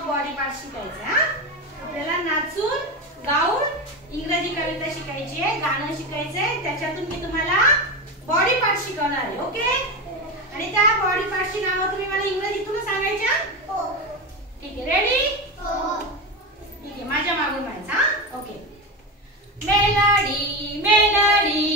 Of body part शिकायचं हा. आपल्याला नाचून गाऊन इंग्रजी कविता शिकायची आहे, गाणं शिकायचंय. त्याच्यातून मी तुम्हाला बॉडी पार्ट शिकवणार आहे. ओके. आणि त्या बॉडी पार्टची नावं तुम्ही मला इंग्रजीतून सांगायच्या. हो. ठीक आहे. रेडी? हो. ठीक आहे. माझ्या मागून म्हणायचं हा. Okay. Melody melody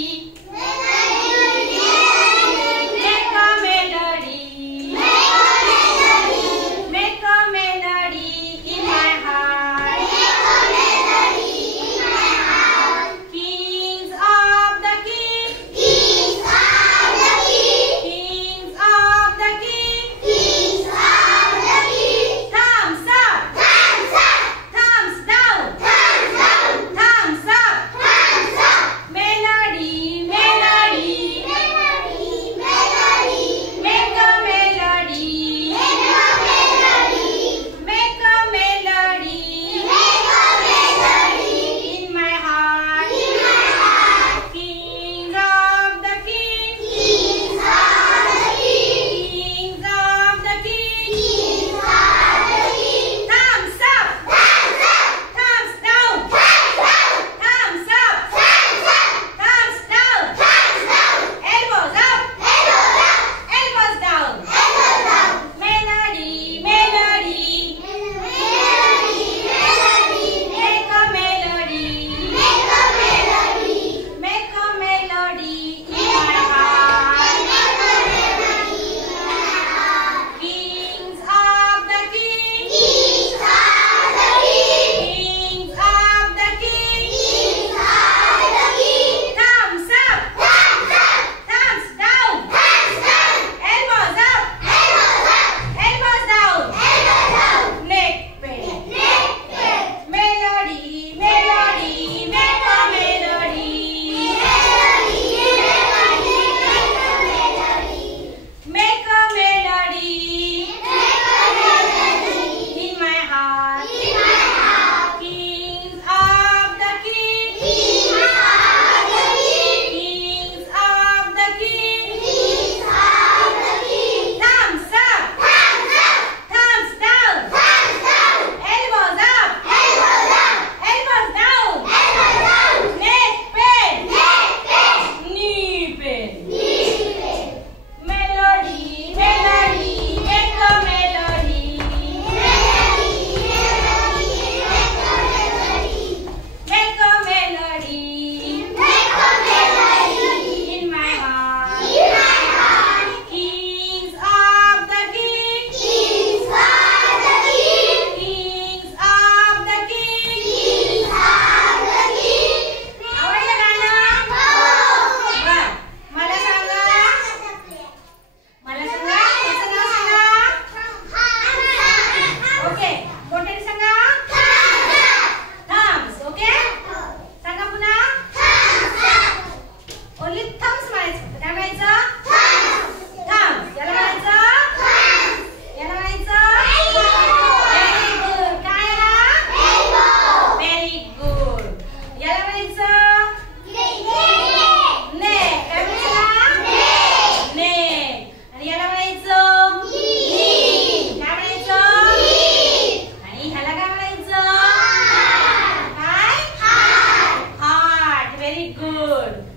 Very good.